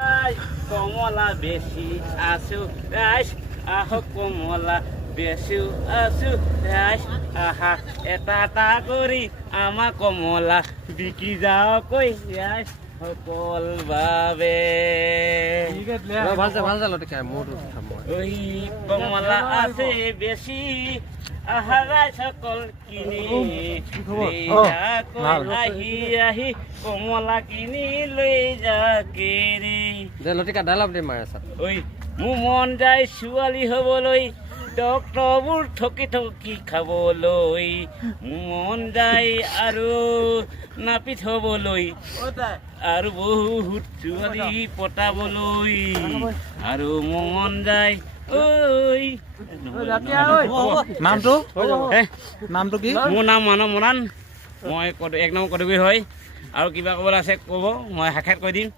কমলা বেশি আছো ৰাইস আহ কমলা বেশি আছো ৰাইস আহা এটা এটা কৰি আমাৰ কমলা বিকি যাও কৈ ৰাইস সকল বাবে ওই কমলা আছে বেশি আহাৰা সকল কিনি আহি আহি কমলা কিনি লৈ যাকে ঐ মোৰ মন যায় ছোৱালী হ'বলৈ ডক্টৰবোৰ ঠকি ঠকি খাবলৈ মোৰ মন যায় আৰু নাপি থ'বলৈ আৰু বহুত ছোৱালী পতাবলৈ আৰু মন যায় ঐ নামটো নামটো কি মোৰ নাম মানৱ মৰাণ মই 1 নম্বৰ কটগুৰি হয় আৰু কিবা ক'বলৈ আছে ক'ব মই সাক্ষাৎ কৈ দিম